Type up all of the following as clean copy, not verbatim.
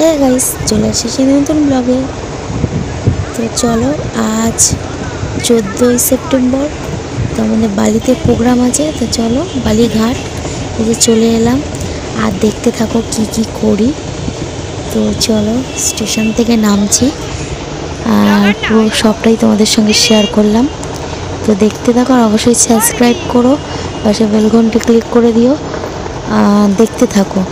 Hey guys, চলে এসেছি নতুন ব্লগে। তো চলো, আজ 14ই সেপ্টেম্বর। তো আমাদের বালিতে প্রোগ্রাম আছে। তো চলো বালিঘাট এই যে চলে এলাম, আর দেখতে থাকো কি কি করি। তো চলো, স্টেশন থেকে নামছি আর পুরো সবটাই তোমাদের সঙ্গে শেয়ার করলাম। তো দেখতে থাকো, আর অবশ্যই সাবস্ক্রাইব করো, পাশে বেল ঘন্টি ক্লিক করে দিও। দেখতে থাকো।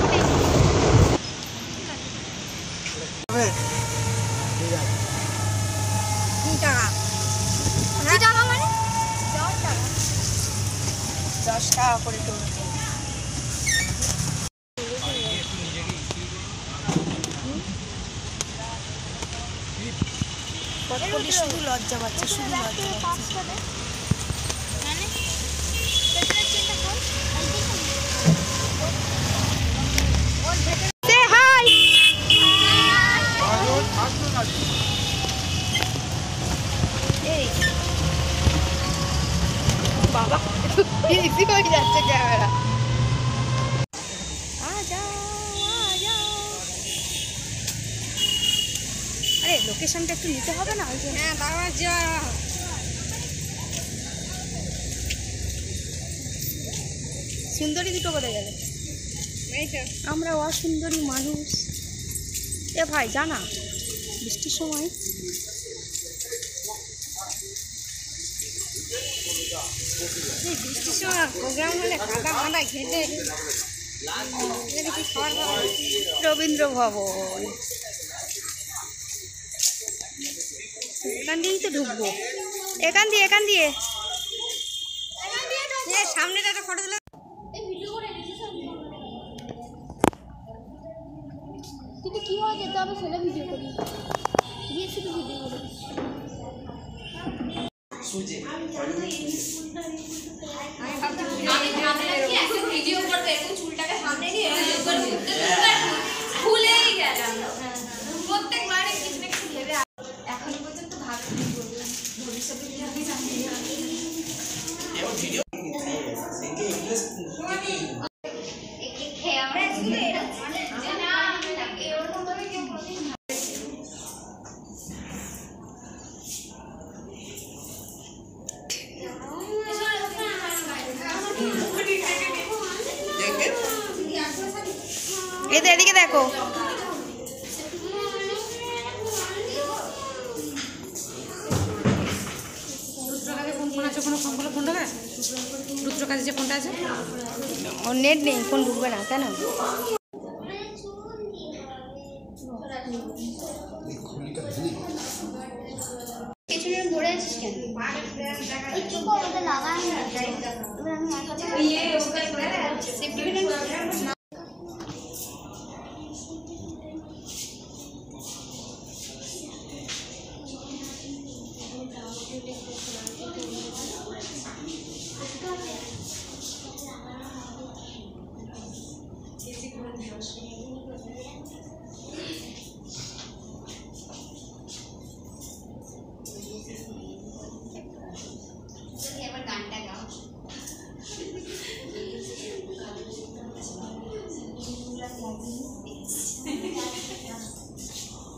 শুধু লজ্জা পাচ্ছে, শুধু লজ্জা পাচ্ছে। বাবা ইজি হয়ে যাচ্ছে ক্যামেরা। আরে লোকেশনটা একটু নিতে হবে না? হ্যাঁ বাবা যা। সুন্দরী দুটো কোথায় গেলে? আমরা অসুন্দরী মানুষ। এ ভাই জানা, বৃষ্টির সময় বৃষ্টির সময় প্রোগ্রাম হলে কাদা মাদা ঘেটে রবীন্দ্র ভবন, এখান দিয়েই তো ঢুকবো। এখান দিয়ে সামনে একটা ফটো তুলে কিন্তু কি হয় যেতে হবে সেটা ভিডিও করি, গিয়ে শুধু ভিডিও করি। ভিডিও করবে চুলটাকে সামনে নিয়ে ভুলেই গেলাম প্রত্যেকবারে কিছু না কিছু ভেবে এখন পর্যন্ত ভাবছি ভবিষ্যতে কি হবে জানি না। এদিকে দেখো, রুদ্র কাছে যে ফোনটা আছে ওর নেট নেই, ফোন ঢুকবে না। কেন? ধরে আছিস কেন?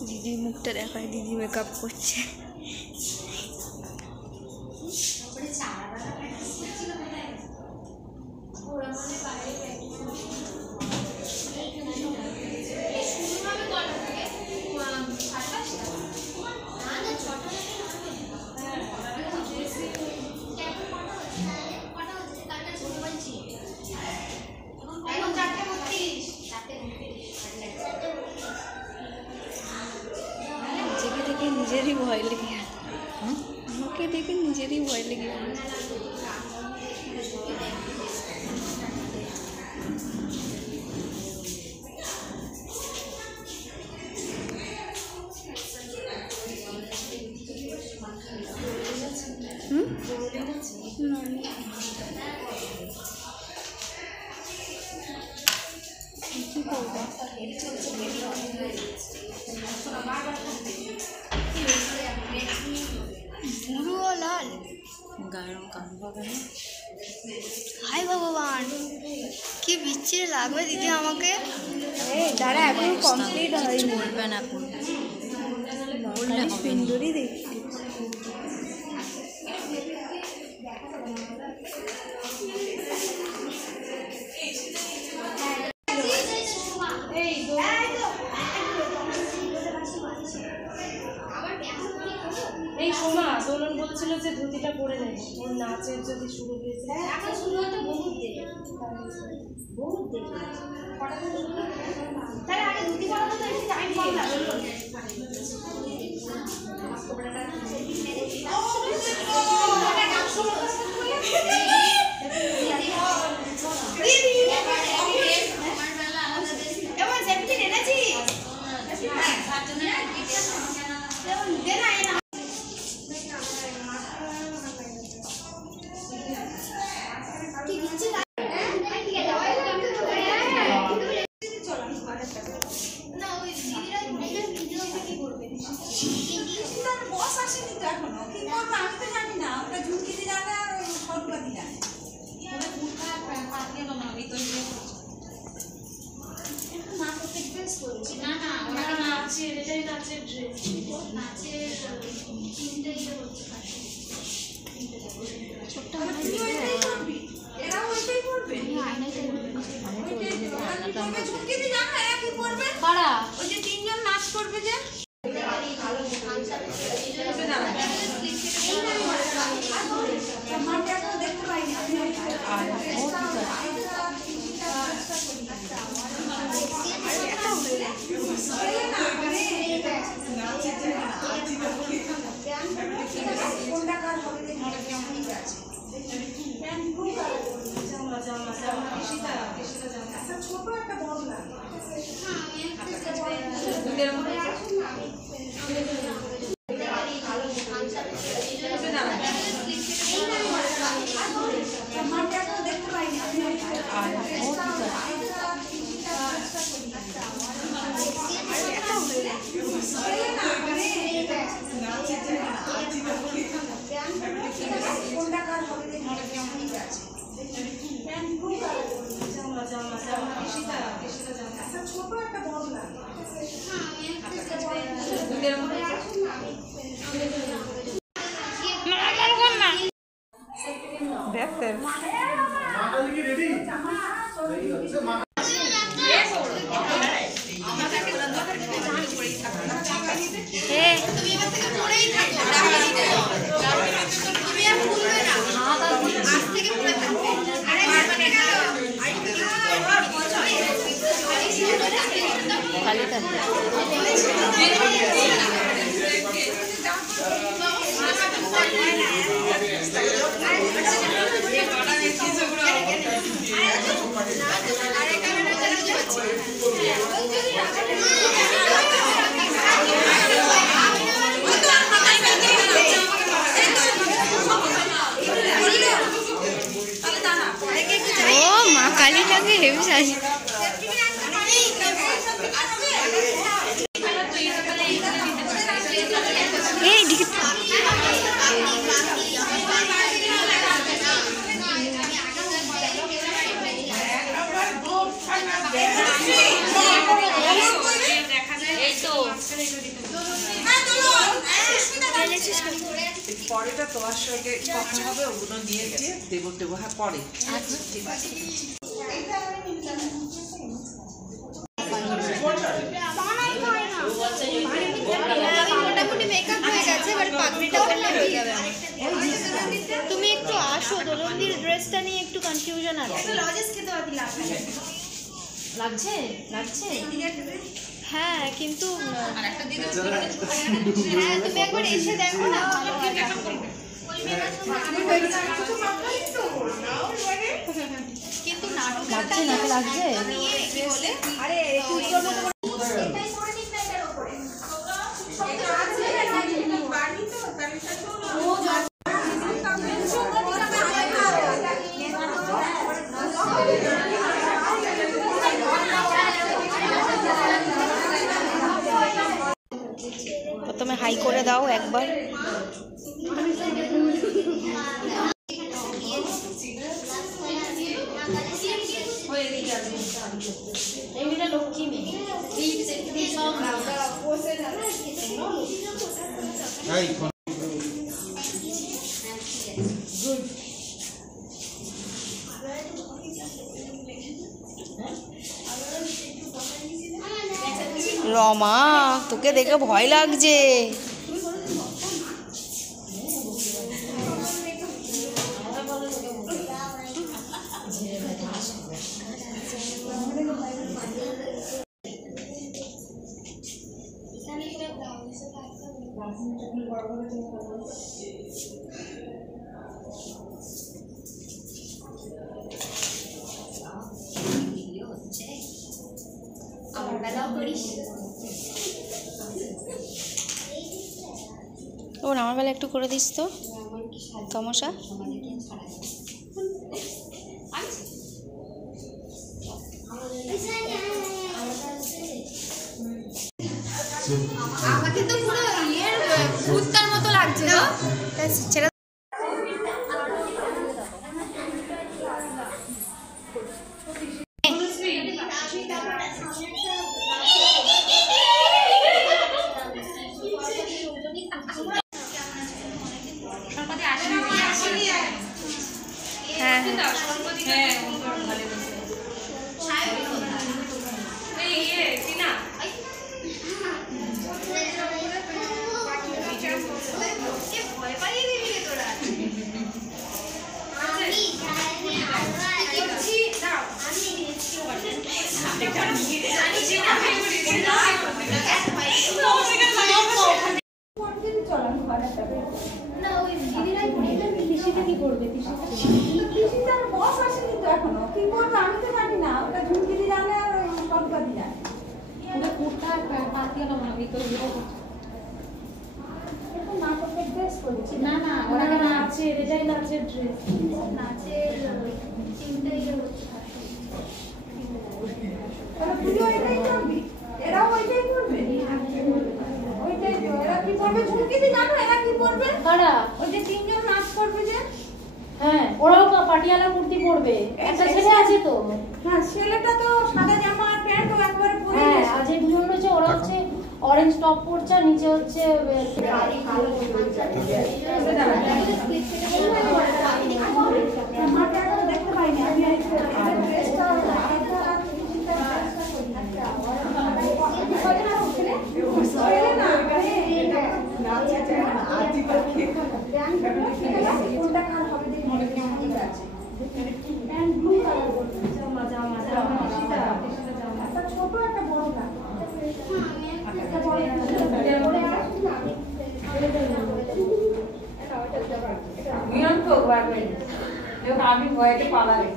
দিদির মুখটা দেখায়, দিদি মেকআপ করছে। নিজেরই ভয় লেগে গেল, আমাকে দেখে নিজেরই ভয় লেগে গেল। কি করবো? বুড়ো লাল গাঢ় কালো বাগানে। হাই ভগবান, কি বিচ্ছিরি লাগবে দিদি আমাকে। দাঁড়া এখন কমপ্লিট হয়নি, বলবেন এখন বললে সুন্দরী দেখতে। এই সোমা দোলন বলছিল যে ধুতিটা পরে নেবে, ওর নাচের যদি শুরু হয়েছে এখন শুরু হতে বহুত দেরি, বহুত দেরি। তাহলে আগে ধুতি পরা তো একটু টাইম কম লাগলো। পরেটা তোমার সঙ্গে কথা হবে, ওগুলো নিয়ে গিয়ে দেবো হ্যাঁ পরে। আচ্ছা ঠিক আছে। তুমি একটু আসো, দোলনদির ড্রেসটা নিয়ে একটু কনফিউশন আছে। লাগছে লাগছে হ্যাঁ কিন্তু হ্যাঁ তুমি একবার এসে দেখো না, কিন্তু লাগছে না লাগছে আরে প্রথমে হাই করে দাও একবার। এই মেয়েটা লক্ষ্মী রমা, তোকে দেখে ভয় লাগছে। ও আমার বেলা একটু করে দিস তো তমসা। আমাকে তো পুরো ইয়ের ভূতটার মতো লাগছে না। না না ওরা নাচে, এটাই নাচের ড্রেস। হ্যাঁ, ওরাও পাটিয়ালা কুর্তি পরবে। একটা ছেলে আছে তো। হ্যাঁ, ছেলেটা তো সাদা জামা আর প্যান্ট একবারে পরে হ্যাঁ, আজ এই দুজন হচ্ছে, ওরা হচ্ছে অরেঞ্জ টপ পরছে আর নিচে হচ্ছে দেখতে পাইনি আমি। ছোট একটা বড় না আমি ভয়তে পালাবে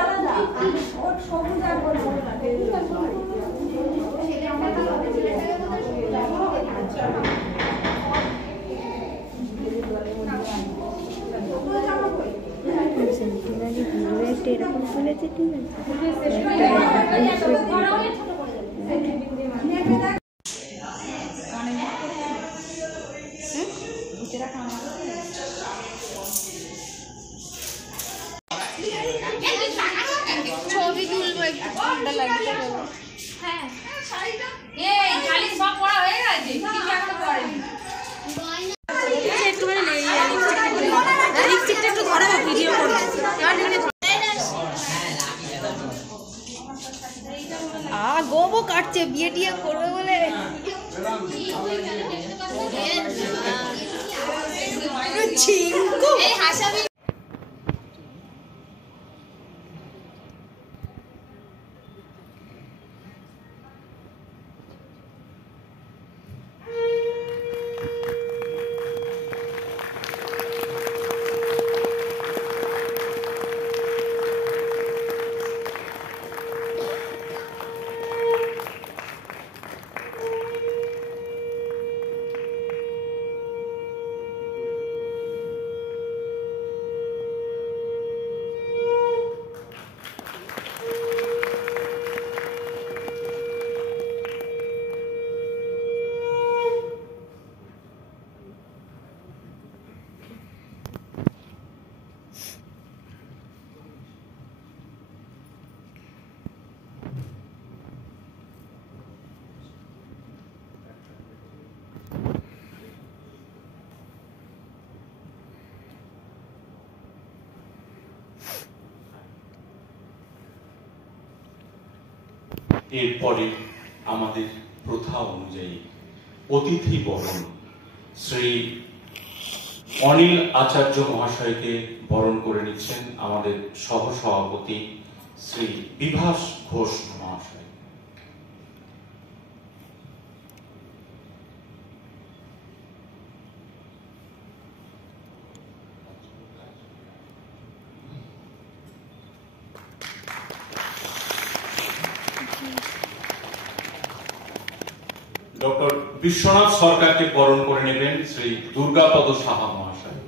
আলাদা ওর সবুজ আর এরকম তুলেছে, ঠিক আছে। ছবি তুলবো, একটু ঠান্ডা লাগছে। হ্যাঁ, সব পড়া হয়ে গেছে, কিছু এখনো পড়েনি। লিপস্টিকটা একটু ধরো, ভিডিও করবো। গোবো কাটছে, বিয়ে টিয়ে করবে বলে। এরপরে আমাদের প্রথা অনুযায়ী অতিথি বরণ শ্রী অনিল আচার্য মহাশয়কে বরণ করে নিচ্ছেন আমাদের সহসভাপতি শ্রী বিভাস ঘোষ মহাশয়। ডক্টর বিশ্বনাথ সরকারকে বরণ করে নেবেন শ্রী দুর্গাপদ সাহা মহাশয়।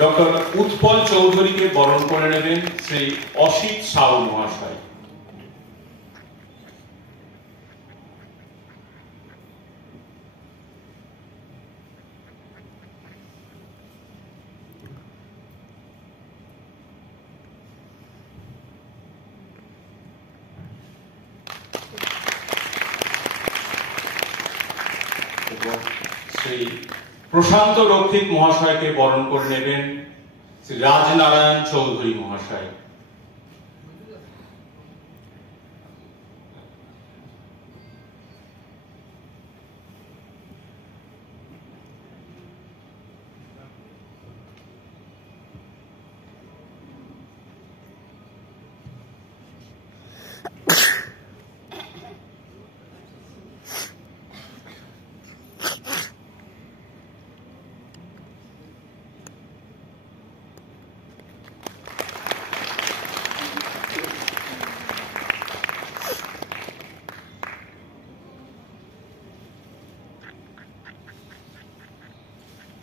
ডক্টর উৎপল চৌধুরীকে বরণ করে নেবেন শ্রী অসিত সাউ মহাশয়। শ্রী প্রশান্ত রক্ষিত মহাশয়কে বরণ করে নেবেন শ্রী রাজনারায়ণ চৌধুরী মহাশয়।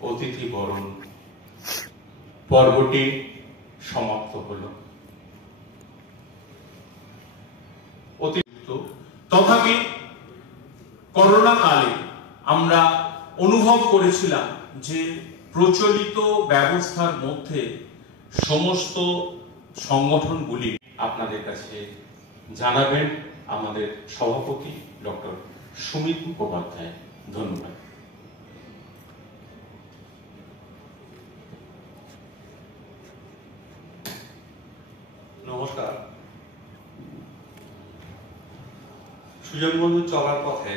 অতিথি বরণ পর্বটি সমাপ্ত হল। অতিরিক্ত তথাপি করোনা কালে আমরা অনুভব করেছিলাম যে প্রচলিত ব্যবস্থার মধ্যে সমস্ত সংগঠনগুলি আপনাদের কাছে জানাবেন আমাদের সভাপতি ডক্টর সুমিত মুখোপাধ্যায়। ধন্যবাদ। নমস্কার। সুজন বন্ধু চলার পথে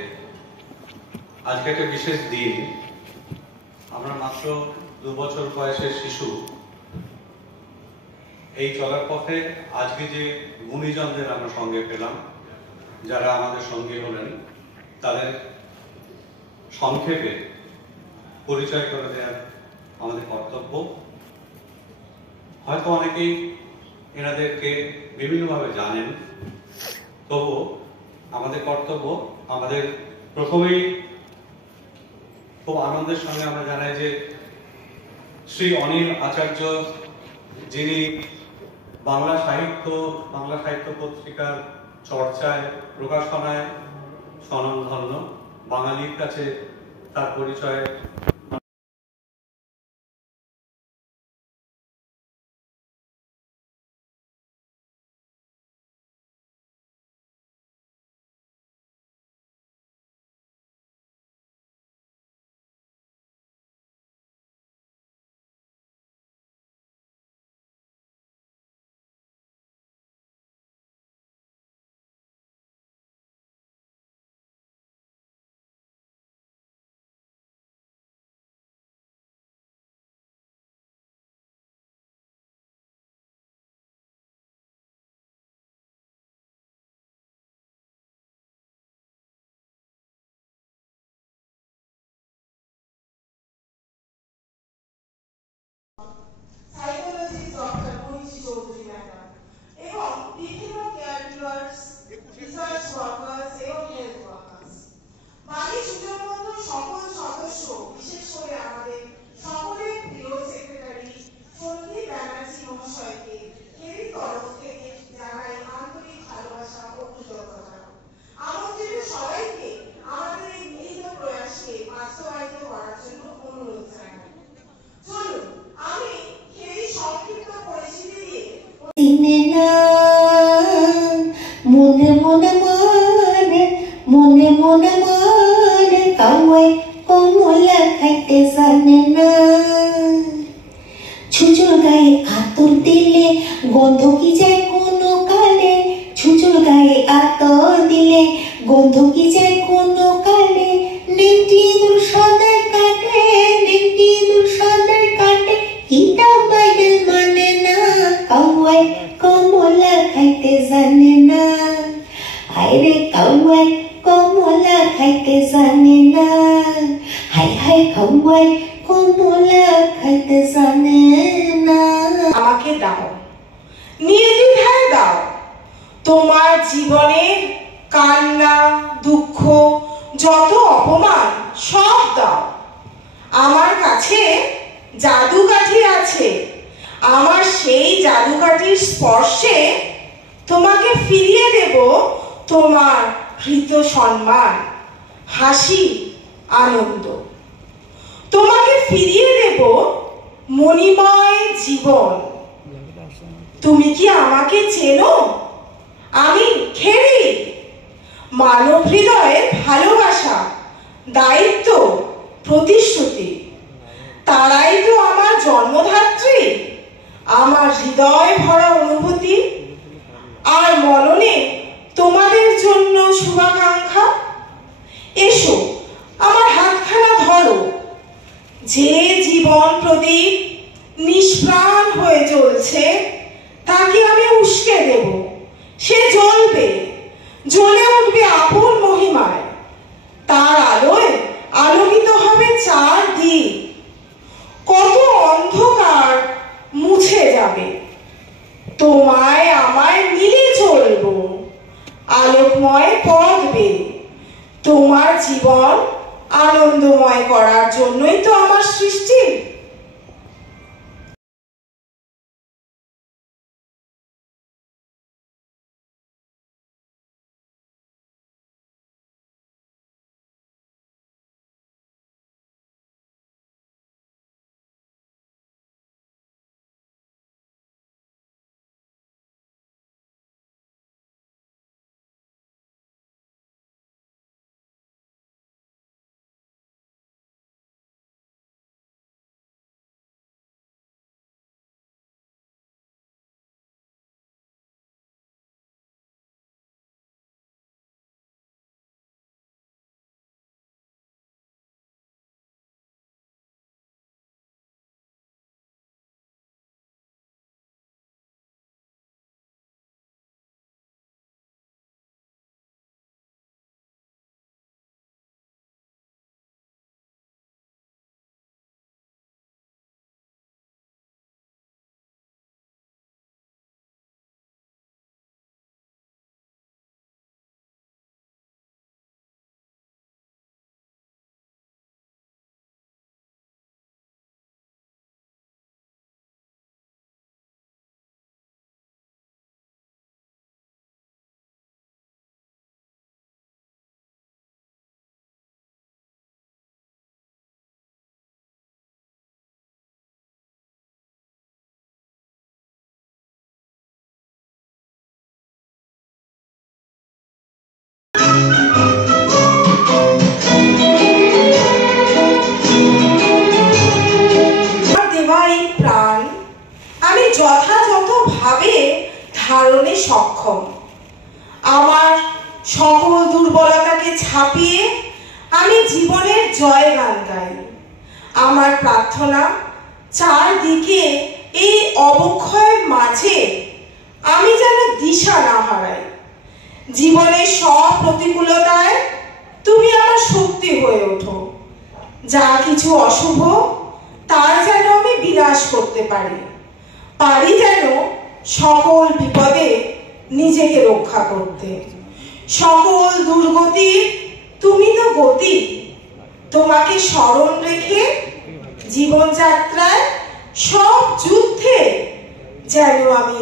আজকে একটা বিশেষ দিন। আমরা মাত্র 2 বছর বয়সের শিশু। এই চলার পথে আজকে যে গুণীজনদের আমরা সঙ্গে পেলাম, যারা আমাদের সঙ্গে হলেন, তাদের সংক্ষেপে পরিচয় করে দেওয়ার আমাদের কর্তব্য। হয়তো অনেকেই এনাদেরকে বিভিন্নভাবে জানেন, তবু আমাদের কর্তব্য, আমাদের প্রথমেই খুব আনন্দের সঙ্গে আমরা জানাই যে শ্রী অনিল আচার্য, যিনি বাংলা সাহিত্য পত্রিকার চর্চায়, প্রকাশনায় স্বনামধন্য, বাঙালির কাছে তার পরিচয় সাইকোলজিস্ট ডক্টর মনীষী চৌধুরী ম্যাডাম এবং বিভিন্ন কেয়ার গিভার্স, রিসার্চ ওয়ার্কার্স এবং হেলথ ওয়ার্কার্স, বাড়ি সুজন বন্ধুর সকল সদস্য, বিশেষ করে আমাদের সকলের প্রিয় সেক্রেটারি সন্দীপ ব্যানার্জি মহাশয়কে এরই তরফ থেকে জানাই আন্তরিক ভালোবাসা ও কৃতজ্ঞতা। আমন্ত্রিত সবাইকে আমাদের এই মিলিত প্রয়াসকে বাস্তবায়িত করার জন্য অনুরোধ জানাই। চলুন আমি সেই সংক্ষিপ্ত পরিচিতি দিয়ে আতর দিলে গন্ধ কি যায় কোনো কালে, ছুঁচোর গায়ে আতর দিলে গন্ধ কি যায় কোনো কালে, নেংটি দূর সদাই কাটে, নেংটি দূর সদাই কাটে, কিতা বাইবেল মানে না, কাউয়াই কমলা খাইতে জানে না, হায়রে কাউয়াই কমলা খাইতে জানে না, হাই হাই কাউয়াই কমলা খাইতে জানে না। আমাকে দাও, নির্দ্বিধায় দাও, তোমার জীবনের কান্না দুঃখ যত অপমান সব দাও। আমার কাছে জাদুকাঠি আছে, আমার সেই জাদুকাঠির স্পর্শে তোমাকে ফিরিয়ে দেব তোমার হৃত সম্মান, হাসি, আনন্দ। তোমাকে ফিরিয়ে দেব মণিময় জীবন। তুমি কি আমাকে চেনো? আমি খেরি, মানব হৃদয়ের ভালোবাসা, দায়িত্ব, প্রতিশ্রুতি। তারাই তো আমার জন্মধাত্রী, আমার হৃদয় ভরা অনুভূতি, আর মননে তোমাদের জন্য শুভাকাঙ্ক্ষা। এসো আমার হাতখানা ধরো, যে জীবন প্রদীপ নিষ্প্রাণ হয়ে জ্বলছে তাকে আমি উস্কে দেব, সে জ্বলবে, জ্বলে উঠবে আপন মহিমায়। তার আলোয় আলোকিত হবে চারদিক, কত অন্ধকার মুছে যাবে। তোমায় আমায় মিলে চলবো আলোকময় পথ বেয়ে। তোমার জীবন আনন্দময় করার জন্যই তো আমার সৃষ্টি। যথাযথভাবে ধারণে সক্ষম। আমার সকল দুর্বলতাকে ছাপিয়ে আমি জীবনের জয়গান গাই। আমার প্রার্থনা চারদিকে এই অবক্ষয়ের মাঝে আমি যেন দিশা না হারাই। জীবনের সব প্রতিকূলতায় তুমি আমার শক্তি হয়ে ওঠো। যা কিছু অশুভ তার যেন আমি বিনাশ করতে পারি যেন সকল বিপদে নিজেকে রক্ষা করতে। সকল দুর্গতির তুমি তো গতি, তোমাকে স্মরণ রেখে জীবনযাত্রায় সব যুদ্ধে যেন আমি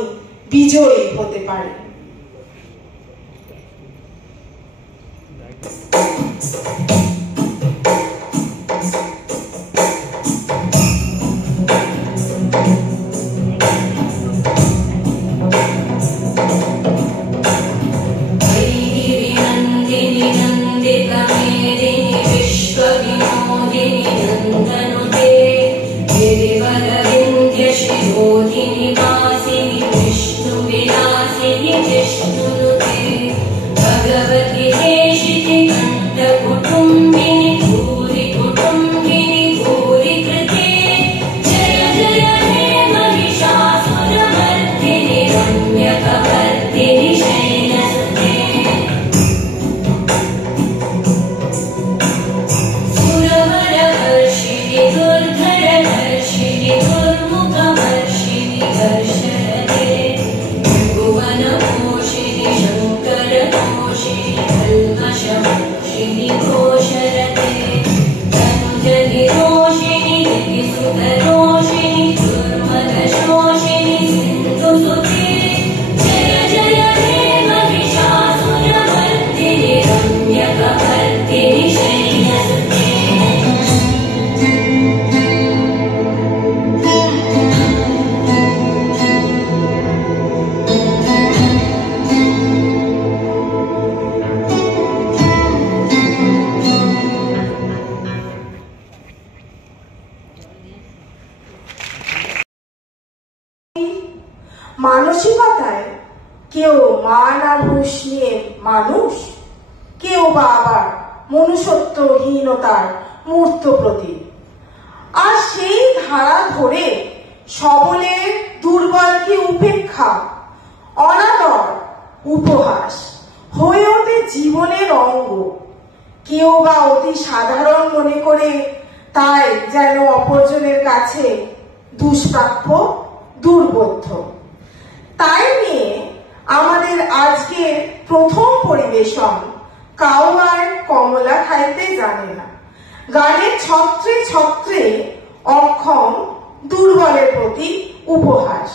বিজয়ী হতে পারি। Shri মানসিকতায় কেউ মান আর হুঁশ নিয়ে মানুষ, কেউ বা আবার মনুষ্যত্বহীনতার মূর্ত প্রতীক। আর সেই ধারা ধরে সবলের দুর্বলকে উপেক্ষা, অনাদর, উপহাস হয়ে ওঠে জীবনের অঙ্গ। কেউ বা অতি সাধারণ মনে করে তাই যেন অপরজনের কাছে দুষ্প্রাপ্য, দুর্বোধ্য। তাই নিয়ে আমাদের আজকের প্রথম পরিবেশন কাউ আর কমলা খাইতে জানে না, গানের ছত্রে ছত্রে অক্ষম দুর্বলের প্রতি উপহাস।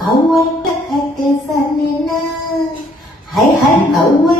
কাউয়াটা খাইতে জানে না, হায় হায় কাউয়া।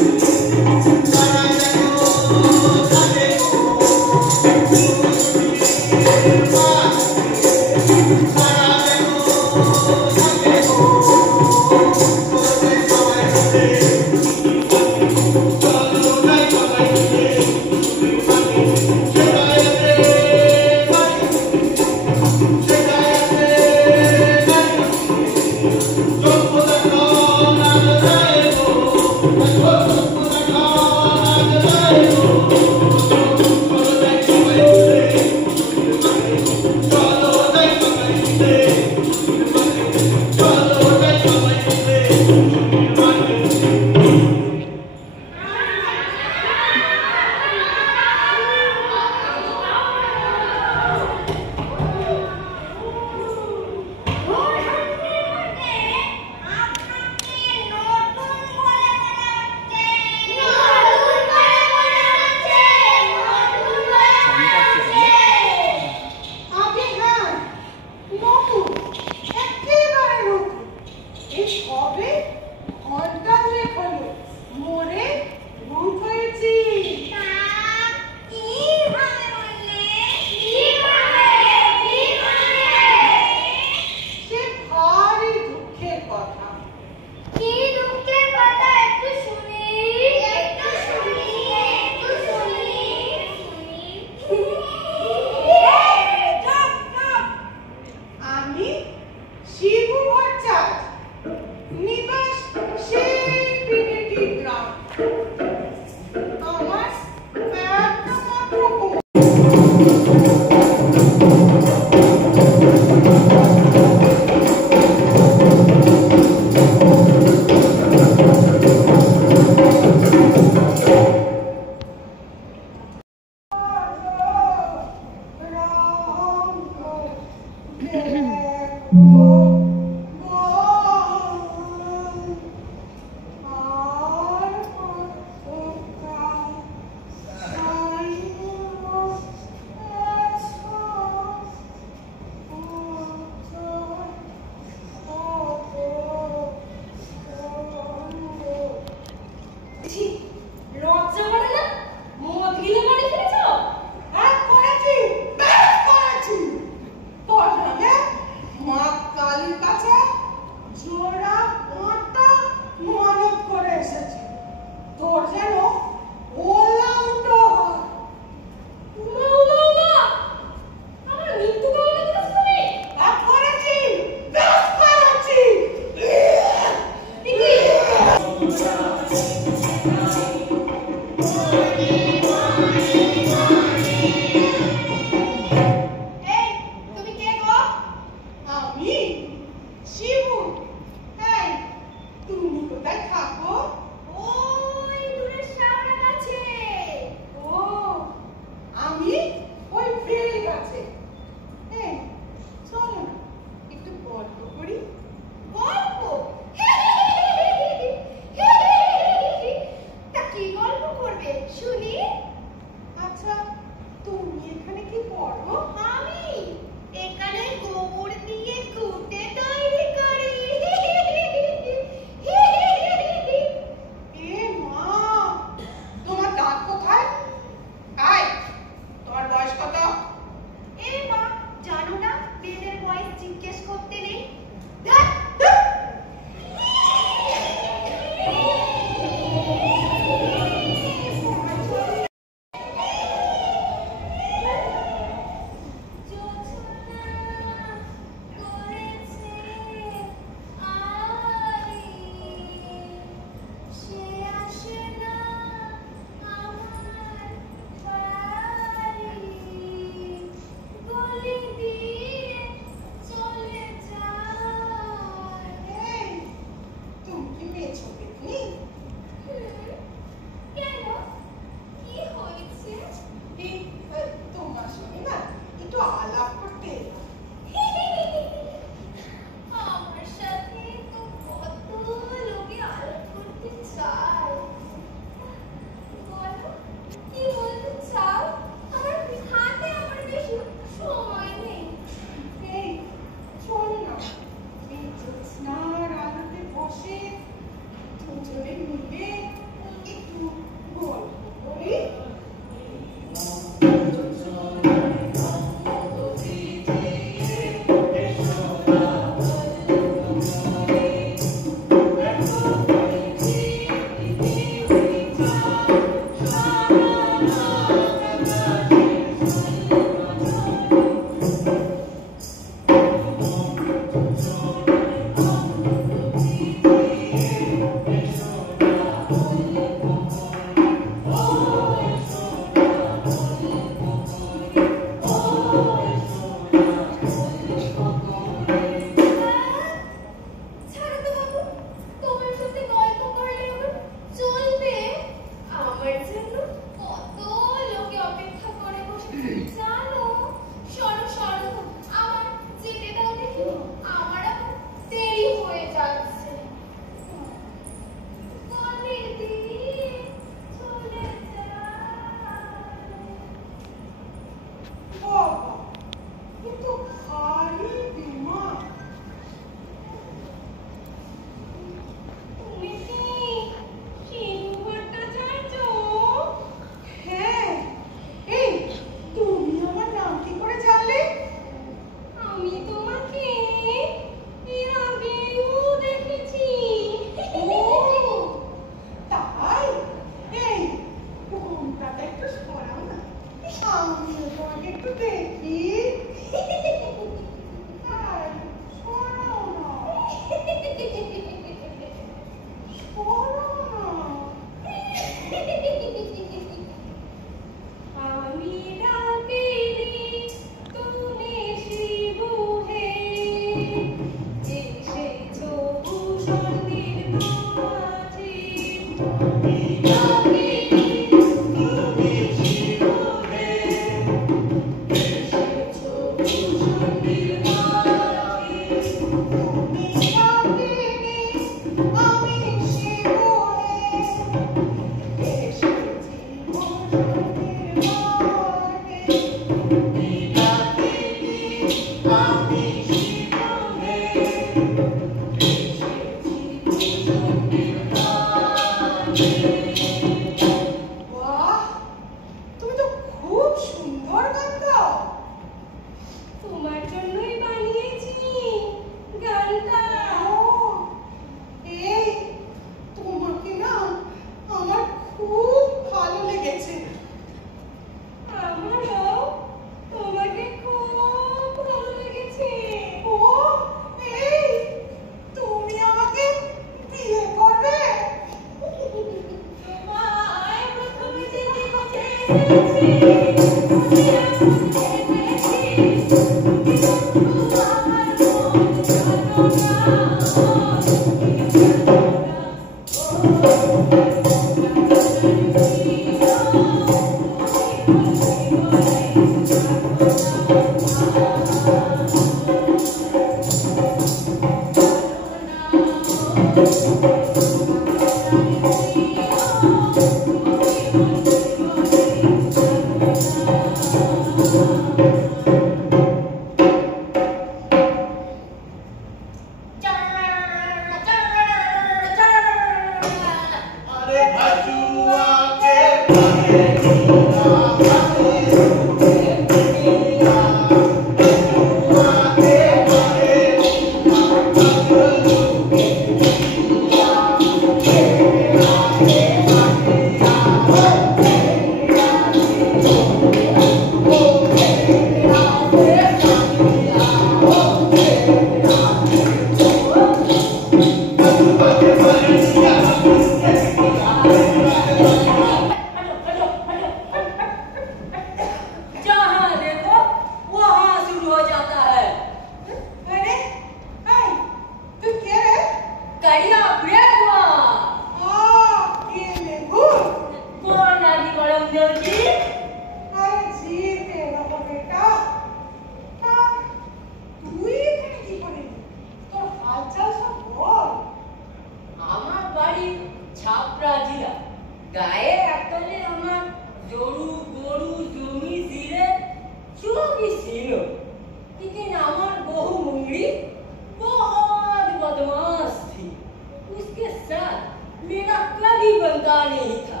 मेरा कभी बनता नहीं था।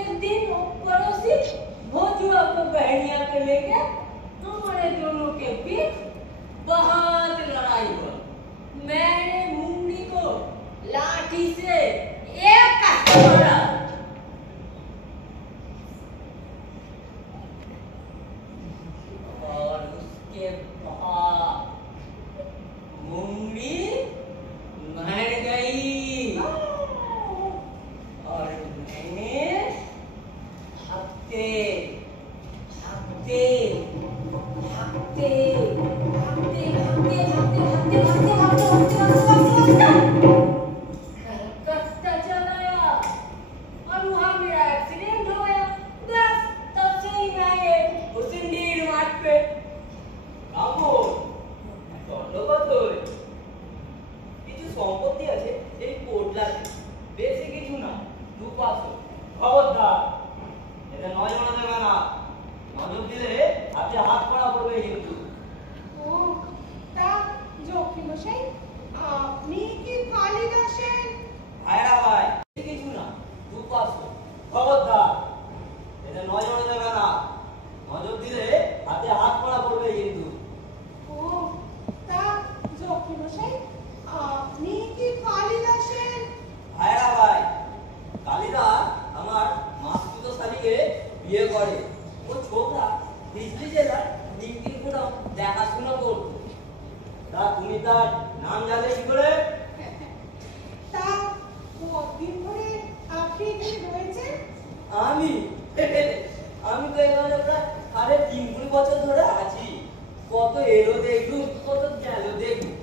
एक दिन लेके हमारे दोनों के बीच बहुत लड़ाई हुआ। मैंने मुन्नी को लाठी से एक काट मारा। और उसके बाद मुन्नी मर गई और मैंने हफ्ते हफ्ते हफ्ते हफ्ते हफ्ते हफ्ते हफ्ते कलकत्ता चलाया और वहाँ मेरा एक्सीडेंट हो गया। बस तब से ही मैं ये उस इंडियन मार्ट पे কাপড় ধন্যবাদ তোর কিছু সম্পত্তি আছে এই পোটলাতে বেশি কিছু না 2-500 খবরদার এটা নয় জানা যাবে না নজর দিলে আপনি হাত পড়া পড়বে কিন্তু ও তা জকি মশাই আপনি কি কালিদাসের ভাইরা ভাই বেশি কিছু না 2-500 খবরদার এটা নয় জানা যাবে না নজর দিলে আপনি হাত পড়া পড়বে কিন্তু ও তা জকি মশাই আপনি কি কালিদাসের ভাইরা ভাই কালিদাস আমার মাসতুতো শালীকে বিয়ে করে ও ছোকরা হিজলি জেলার ডিগ্রি কোটাও দেখাশোনা করতো তা তুমি তার নাম জানলে কি করে তা কতদিন ধরে আপনি এখানে রয়েছেন আমি আমি তো এখানে প্রায় 3.5 বছর ধরে আছি কত এলো দেখলুম কত গেল দেখলুম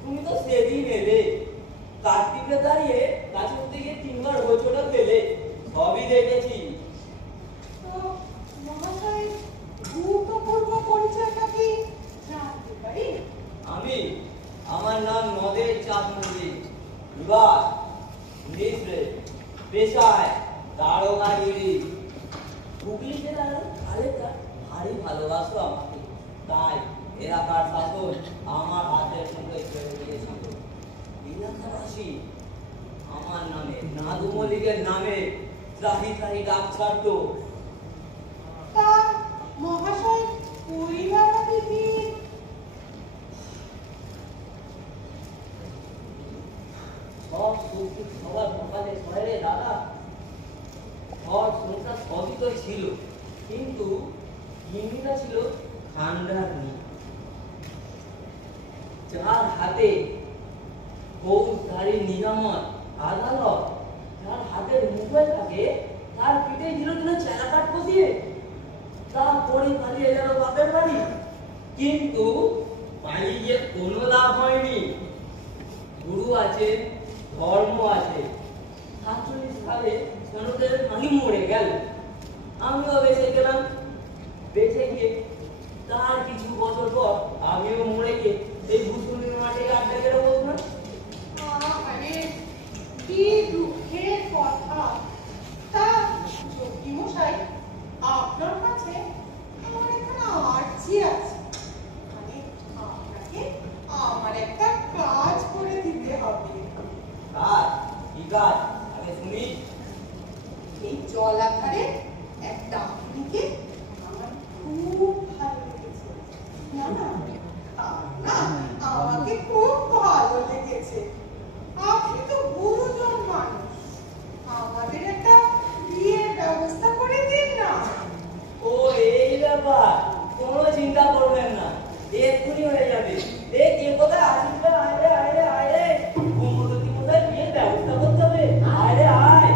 তুমি তো সেদিন এলে কার্তিকে দাঁড়িয়ে গাছের দিকে 3বার হোঁচটও পেলে সবই দেখেছি তো মহাশয় গুরুত্বপূর্ণ পরিচয়টা কি জানতে পারি আমি আমার নাম নদের চাঁদ মন্দির বিবাহ মিশ্রে পেশায় দারোগাগিরি হুগলি জেলার খালেদা ভারী ভালোবাসো আমাকে তাই এলাকার শাসন আমার হাতের সঙ্গে ছেড়ে দিয়েছিল এলাকাবাসী আমার নামে নাদু মল্লিকের নামে ত্রাহি ত্রাহি ডাক ছাড়তো তা মহাশয় পরিবারটি কি সব সুখ সবার সকালে শহরে দাদা ঘর সংসার সবই তো ছিল কিন্তু গিন্নিটা ছিল ঠান্ডার নি যার হাতে ফৌজদারি নিজামত আদালত যার হাতের মুখে থাকে তার পিঠে ছিল কিনা চেলাকাট বসিয়ে তারপরে পালিয়ে গেল বাপের বাড়ি কিন্তু পালিয়ে কোনো লাভ হয়নি গুরু আছে ধর্ম আছে 47 সালে সনদের পানি মরে গেল আমিও বেঁচে গেলাম বেঁচে গিয়ে তার কিছু বছর পর আমিও মরে গিয়ে এই ভুসুনির মাঠে আড্ডা কেটে বসলাম আরে কি দুঃখের কথা তা জকি মশাই আপনার কাছে আমার এখানে আর্জি আছে মানে আপনাকে আমার একটা কাজ করে দিতে হবে কাজ কি কাজ আগে শুনি এই জলাধারে একটা আপনিকে আমার খুব ভালো লেগেছে না না না আমাকে খুব ভালো লেগেছে আপনি তো গুরুজন মানুষ আমাদের একটা বিয়ের ব্যবস্থা করে দিন না ও এই ব্যাপার কোনো চিন্তা করবেন না এক্ষুনি হয়ে যাবে এ কে কোথায় আসবে আয় আয় আয় কুমুদতি কোথায় বিয়ের ব্যবস্থা করতে হবে আয় আয়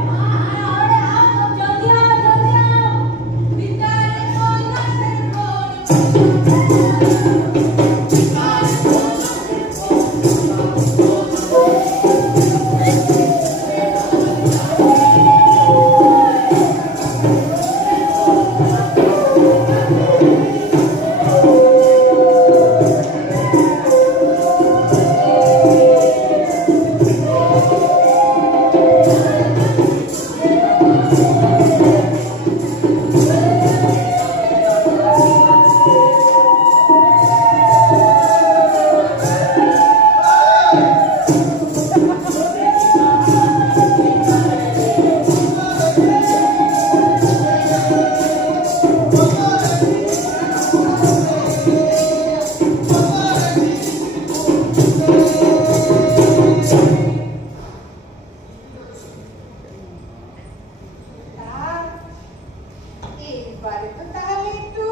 এবারে তো তাহলে একটু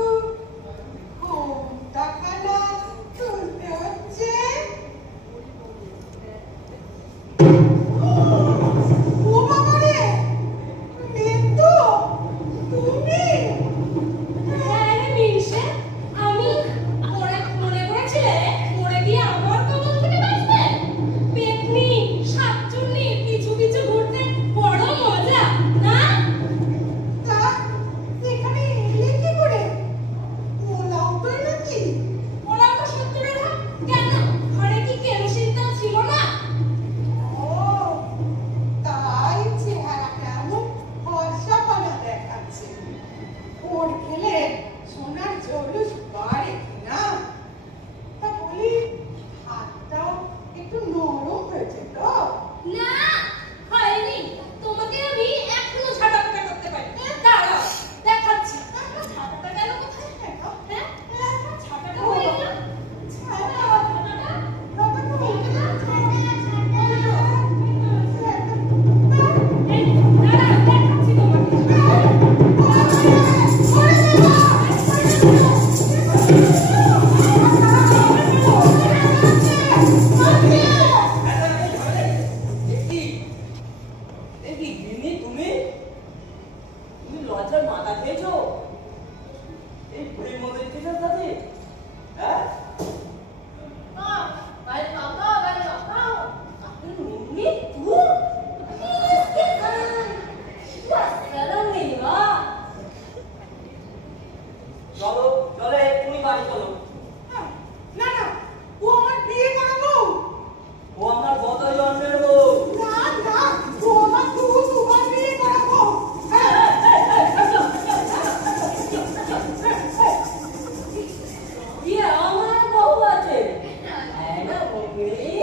টাকাটা তুলতে হচ্ছে। ও বাবা রে, নেতো তুমি? হ্যাঁ রে মিনসে, আমি মনে করেছিলে মরে গিয়ে আমার কবল থেকে বাঁচবে? পেতনি শাকচুন্নি পিছু পিছু ঘুরতে বড় মজা না? তা এখানে এলে কি করে? ওলাও তো নাকি? ওরা তো 70-এর হাত। কেন ঘরে কি কেরোসিন তেল ছিল না? ও তাই চেহারা কেমন ফর্সাপানা দেখাচ্ছে। ওর খেলে সোনার জলুস বাড়ে কিনা? তা বলি হাতটাও একটু নরম হয়েছে তো? না হয়নি, তোমাকে আমি এখনো ঝাঁটাপোটা করতে পারি। দাঁড়াও দেখাচ্ছি। ছাতাটা গেল কোথায়? হ্যাঁ ছাতাটা হয়ে গেল। তুমি লজ্জার মাথা খেয়েছো এই বুড়ি মন্দির সাথে? হ্যাঁ চলো চলো এক্ষুনি বাড়ি চলো। না না, ও আমার বিয়ে করাবো। ও আমার গত জন্মের বউ। না না, ও আমার তোমার বিয়ে করাবো। আমার বউ আছে। হ্যাঁ না বউরে?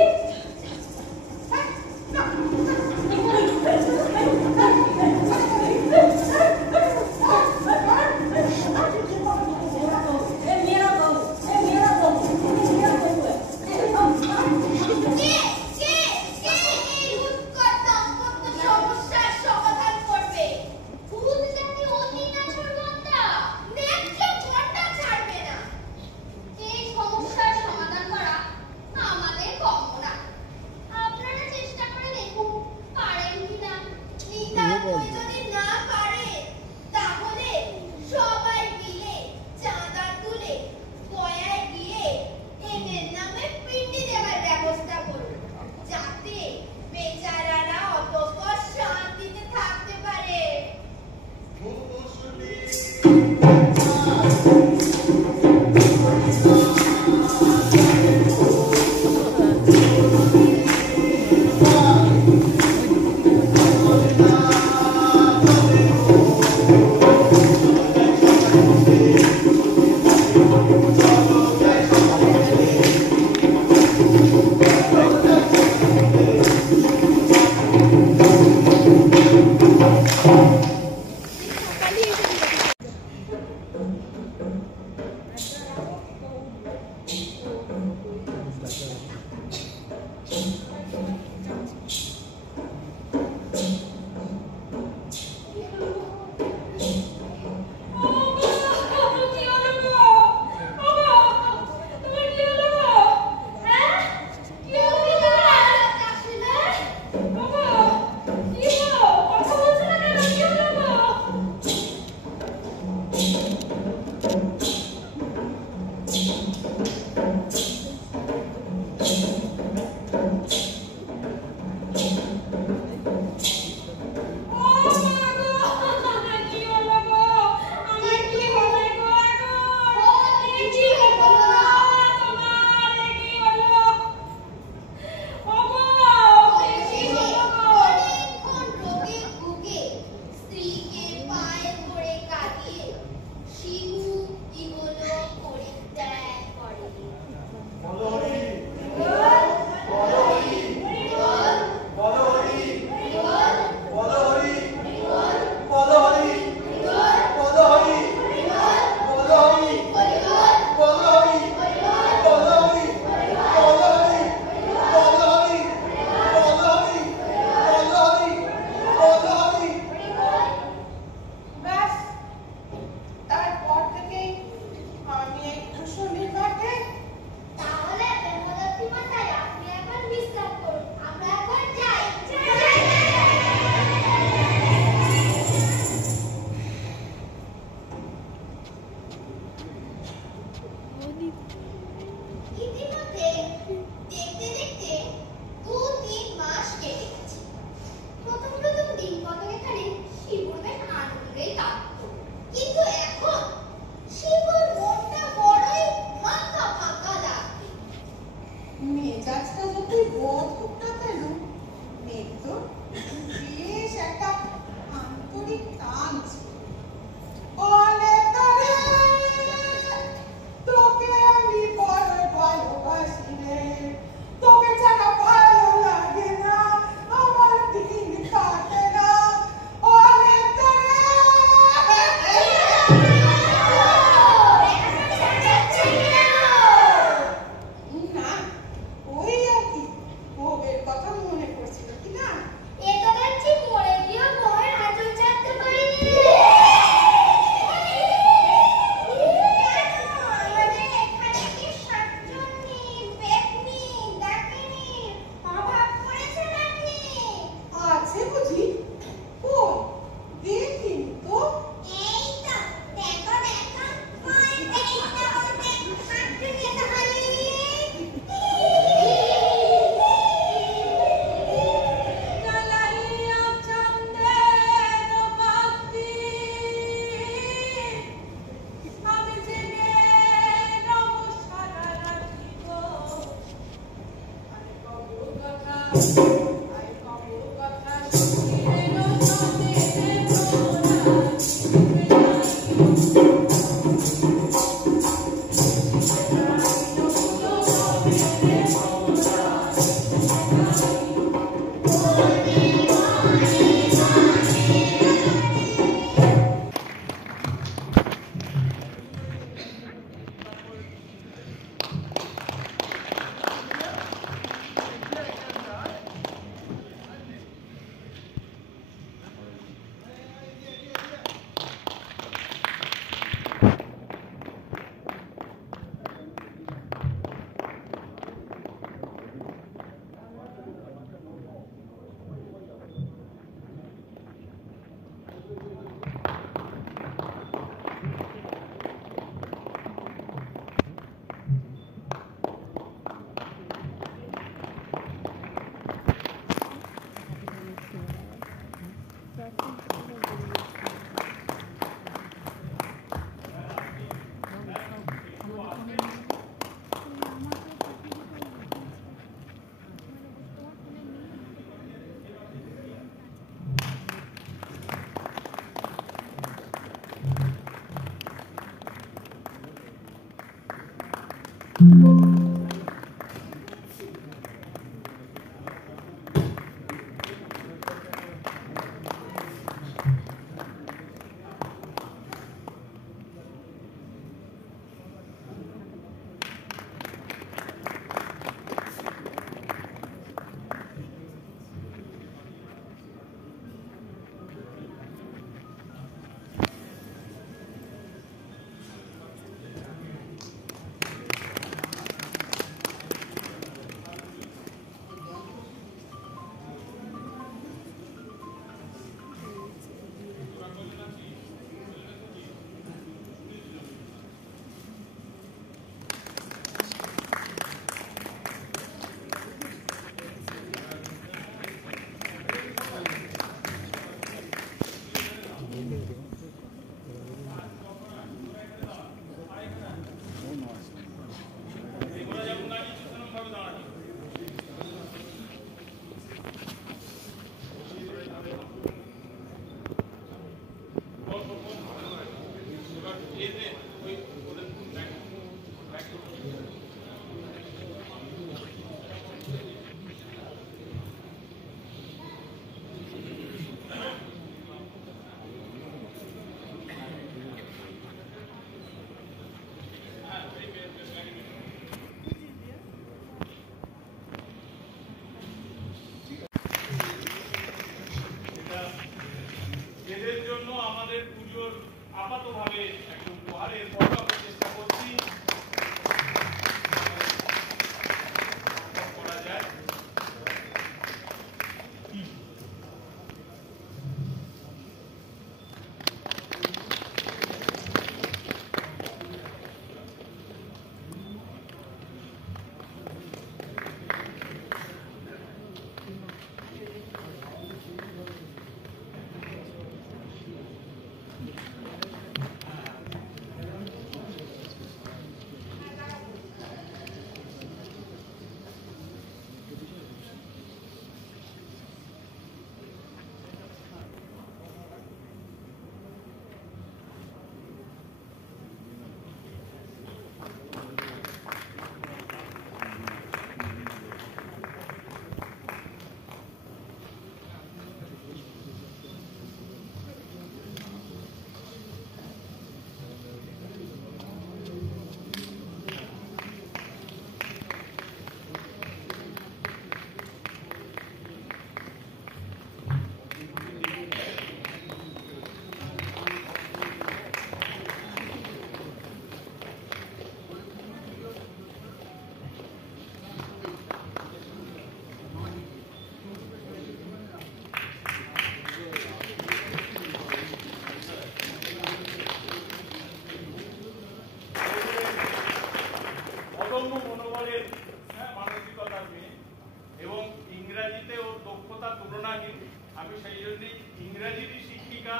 আমি সেই জন্যই ইংরাজিরই শিক্ষিকা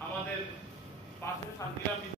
আমাদের পাশে শান্তিরাম